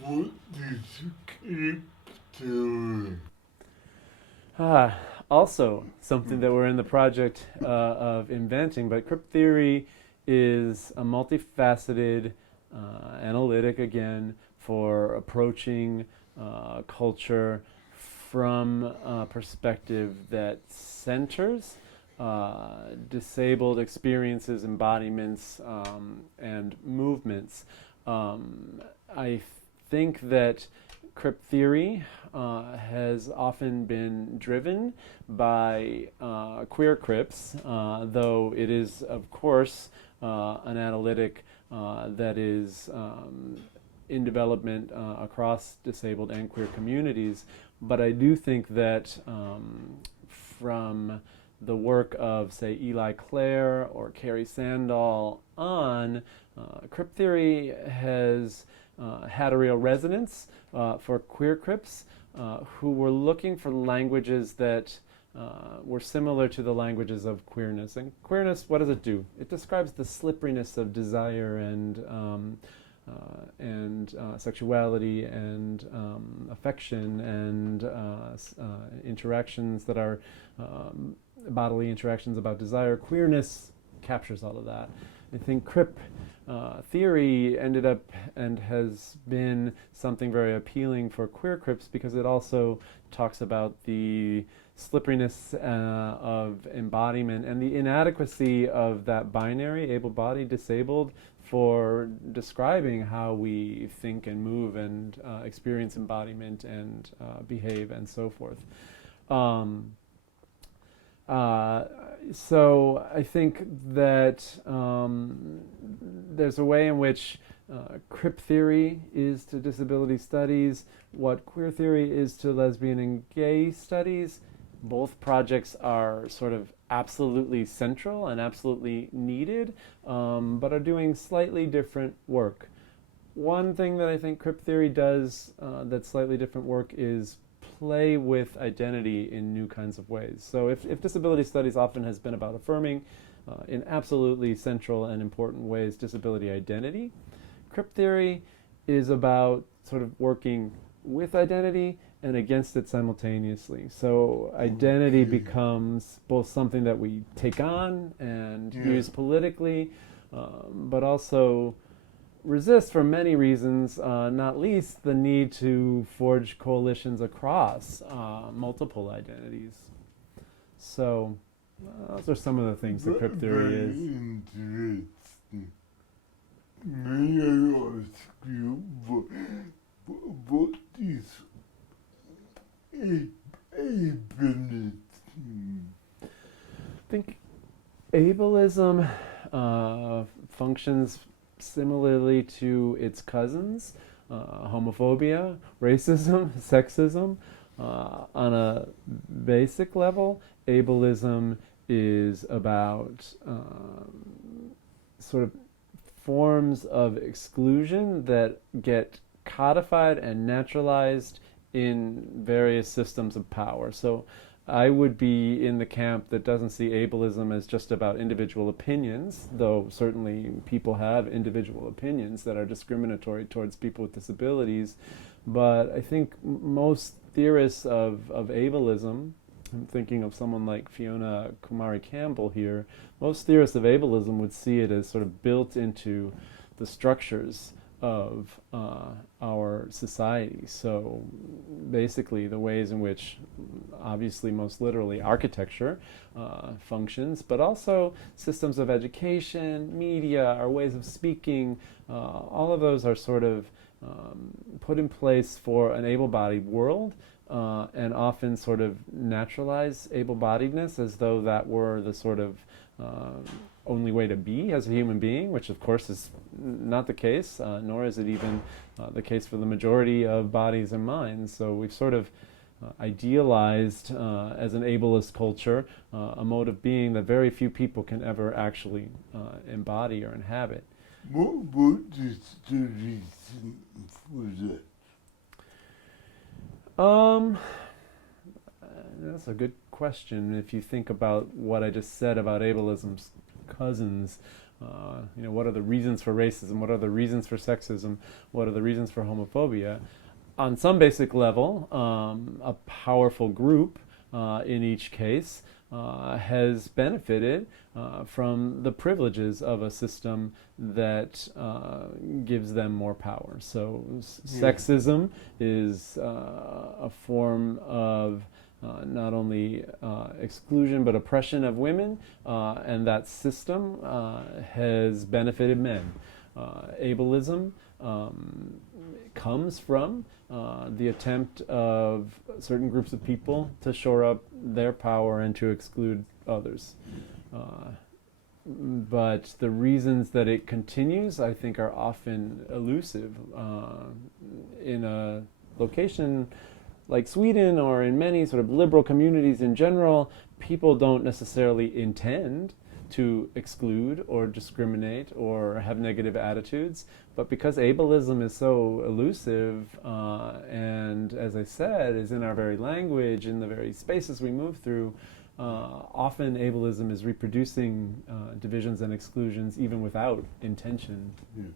What is Crip theory? Also, something that we're in the project of inventing, but Crip theory is a multifaceted analytic, again, for approaching culture from a perspective that centers disabled experiences, embodiments, and movements. I think that Crip theory has often been driven by queer Crips, though it is, of course, an analytic that is in development across disabled and queer communities. But I do think that from the work of, say, Eli Clare or Carrie Sandall on, Crip theory has had a real resonance for queer Crips who were looking for languages that were similar to the languages of queerness. And queerness, what does it do? It describes the slipperiness of desire and sexuality and affection and interactions that are bodily interactions about desire. Queerness captures all of that. I think Crip theory ended up and has been something very appealing for queer Crips because it also talks about the slipperiness of embodiment and the inadequacy of that binary, able-bodied, disabled, for describing how we think and move and experience embodiment and behave and so forth. Um, so I think that there's a way in which Crip theory is to disability studies, what queer theory is to lesbian and gay studies. Both projects are sort of absolutely central and absolutely needed, but are doing slightly different work. One thing that I think Crip theory does that's slightly different work is play with identity in new kinds of ways. So if disability studies often has been about affirming in absolutely central and important ways disability identity, Crip theory is about sort of working with identity and against it simultaneously. So identity becomes both something that we take on and use politically, but also resist for many reasons, not least the need to forge coalitions across multiple identities. So those are some of the things that Crip theory Very is. interesting. May I ask you what is ableism? I think ableism functions similarly to its cousins, homophobia, racism, sexism. On a basic level, ableism is about sort of forms of exclusion that get codified and naturalized in various systems of power. So I would be in the camp that doesn't see ableism as just about individual opinions, though certainly people have individual opinions that are discriminatory towards people with disabilities. But I think most theorists of ableism, I'm thinking of someone like Fiona Kumari Campbell here, most theorists of ableism would see it as sort of built into the structures of our society. So basically the ways in which, obviously most literally, architecture functions, but also systems of education, media, our ways of speaking, all of those are sort of put in place for an able-bodied world, and often sort of naturalize able-bodiedness as though that were the sort of only way to be as a human being, which of course is not the case, nor is it even the case for the majority of bodies and minds. So we've sort of idealized as an ableist culture a mode of being that very few people can ever actually embody or inhabit. What is the reason for that? Um, that's a good question. If you think about what I just said about ableism's cousins, What are the reasons for racism? What are the reasons for sexism? What are the reasons for homophobia? On some basic level, a powerful group in each case has benefited from the privileges of a system that gives them more power. So sexism is a form of not only exclusion but oppression of women, and that system has benefited men. Ableism comes from the attempt of certain groups of people to shore up their power and to exclude others. But the reasons that it continues, I think, are often elusive. In a location like Sweden, or in many sort of liberal communities in general, people don't necessarily intend to exclude or discriminate or have negative attitudes, but because ableism is so elusive and, as I said, is in our very language, in the very spaces we move through, often ableism is reproducing divisions and exclusions even without intention. Yeah.